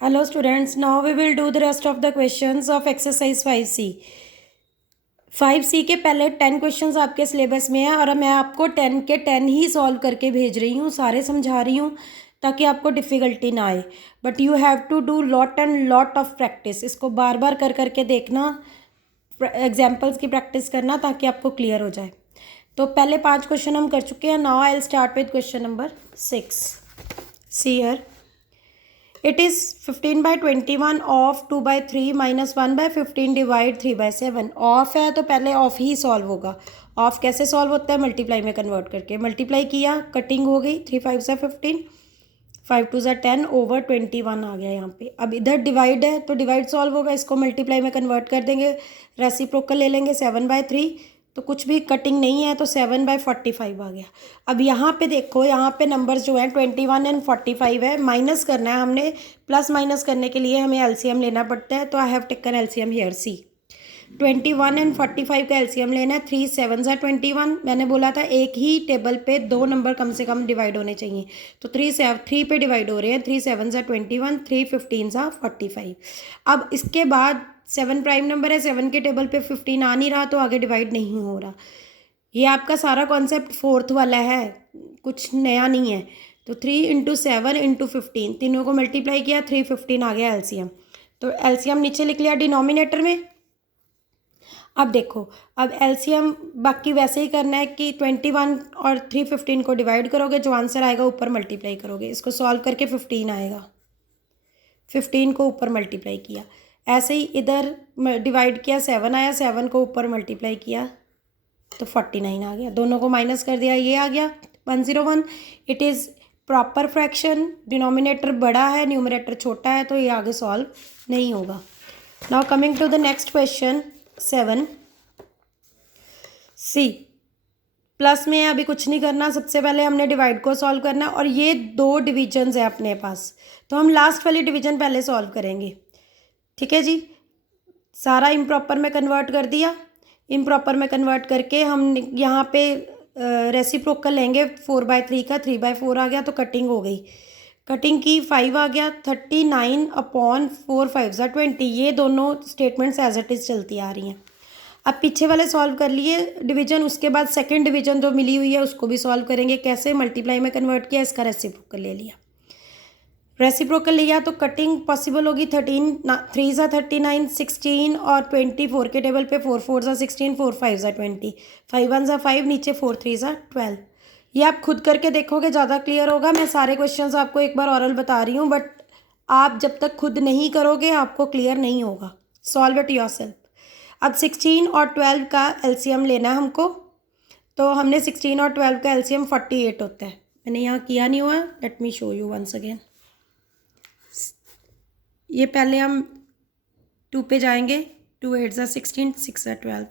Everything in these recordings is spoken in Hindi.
Hello students, now we will do the rest of the questions of exercise 5C. 5C के पहले 10 क्वेश्चंस आपके सिलेबस में है और मैं आपको 10 के 10 ही सॉल्व करके भेज रही हूँ, सारे समझा रही हूँ ताकि आपको डिफ़िकल्टी ना आए. But you have to do lot and lot of practice. इसको बार बार कर करके देखना, एग्जाम्पल्स की प्रैक्टिस करना ताकि आपको क्लियर हो जाए. तो पहले 5 क्वेश्चन हम कर चुके हैं. Now I will start with question number 6. See here. It is 15 by 21 of 2 by 3 minus 1 by 15 divide 3 by 7. Of है तो पहले ऑफ ही सॉल्व होगा. ऑफ कैसे सॉल्व होता है? मल्टीप्लाई में कन्वर्ट करके. मल्टीप्लाई किया, कटिंग हो गई. 3 5 सा 15, 5 2 सा 10 ओवर 21 आ गया यहाँ पे. अब इधर डिवाइड है तो डिवाइड सॉल्व होगा, इसको मल्टीप्लाई में कन्वर्ट कर देंगे. रेसिप्रोकल ले लेंगे. 7 by 3 तो कुछ भी कटिंग नहीं है तो 7 by 45 आ गया. अब यहाँ पे देखो, यहाँ पे नंबर्स जो हैं 21 एंड 45 है. माइनस करना है हमने. प्लस माइनस करने के लिए हमें एलसीएम लेना पड़ता है. तो I have taken LCM here. See 21 and 45 का एलसीएम लेना है. 3 7 सा 21. मैंने बोला था एक ही टेबल पे 2 नंबर कम से कम डिवाइड होने चाहिए. तो 3 पे डिवाइड हो रहे हैं. 3 7 सा 21, 3 15 सा 45. अब इसके बाद 7 प्राइम नंबर है. 7 के टेबल पे 15 आ नहीं रहा तो आगे डिवाइड नहीं हो रहा. ये आपका सारा कॉन्सेप्ट 4th वाला है, कुछ नया नहीं है. तो 3 इंटू 7 इंटू 15, तीनों को मल्टीप्लाई किया. 315 आ गया एलसीएम. तो एलसीएम नीचे लिख लिया डिनोमिनेटर में. अब देखो, अब एलसीएम बाकी वैसे ही करना है कि 21 और 315 को डिवाइड करोगे, जो आंसर आएगा ऊपर मल्टीप्लाई करोगे. इसको सॉल्व करके 15 आएगा. 15 को ऊपर मल्टीप्लाई किया. ऐसे ही इधर डिवाइड किया, 7 आया. 7 को ऊपर मल्टीप्लाई किया तो 49 आ गया. दोनों को माइनस कर दिया, ये आ गया 101. It is proper fraction. Denominator बड़ा है, न्यूमरेटर छोटा है, तो ये आगे सॉल्व नहीं होगा. Now coming to the next question 7. C plus में अभी कुछ नहीं करना. सबसे पहले हमने डिवाइड को सॉल्व करना और ये 2 डिविजन्स है अपने पास, तो हम लास्ट वाली डिवीजन पहले सॉल्व करेंगे. ठीक है जी. सारा इम्प्रॉपर में कन्वर्ट कर दिया. इम्प्रॉपर में कन्वर्ट करके हम यहाँ पे रेसिप्रोकल लेंगे. 4 by 3 का 3 by 4 आ गया तो कटिंग हो गई. कटिंग की 5 आ गया. 39 अपॉन 4 5 सा 20. ये दोनों स्टेटमेंट्स एज इट इज़ चलती आ रही हैं. अब पीछे वाले सॉल्व कर लिए डिवीजन. उसके बाद सेकंड डिवीजन जो मिली हुई है उसको भी सॉल्व करेंगे. कैसे? मल्टीप्लाई में कन्वर्ट किया, इसका रेसिप्रोकल ले लिया. रेसिप्रोकल लिया तो कटिंग पॉसिबल होगी. 13 3 सा 39, 16 और 24 के टेबल पे 4 4 सा 16, 4 5 सा 20, 5 1 सा 5, नीचे 4 3 सा 12. ये आप खुद करके देखोगे ज़्यादा क्लियर होगा. मैं सारे क्वेश्चंस आपको एक बार ऑरल बता रही हूँ, बट आप जब तक खुद नहीं करोगे आपको क्लियर नहीं होगा. Solve it yourself. अब 16 और 12 का एलसीएम लेना है हमको. तो हमने 16 और 12 का एलसीएम 48 होता है. मैंने यहाँ किया नहीं हुआ. Let me show you once again. ये पहले हम 2 पे जाएंगे. 2 8 सा 16, 6 सा 12.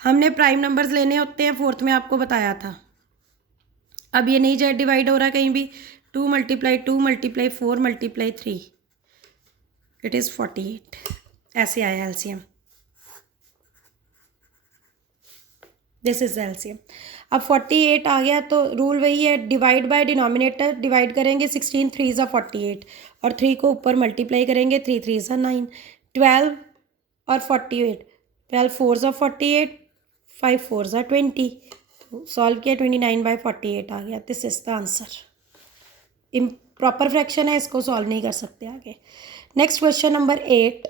हमने प्राइम नंबर्स लेने होते हैं, 4th में आपको बताया था. अब ये नहीं जाए डिवाइड हो रहा कहीं भी. 2 multiply 2 multiply 4 multiply 3, it is 48. ऐसे आया एलसीएम. This is LCM. अब 48 आ गया तो रूल वही है, डिवाइड बाय डिनोमिनेटर. डिवाइड करेंगे 16 3 सा 48 और 3 को ऊपर मल्टीप्लाई करेंगे. 3 3 सा 9. 12 और 48, 12 4 सा 48, 5 4 सा 20. सॉल्व किया 29 by 48 आ गया. This is the answer. Improper fraction है, इसको सॉल्व नहीं कर सकते आगे. Next question number 8.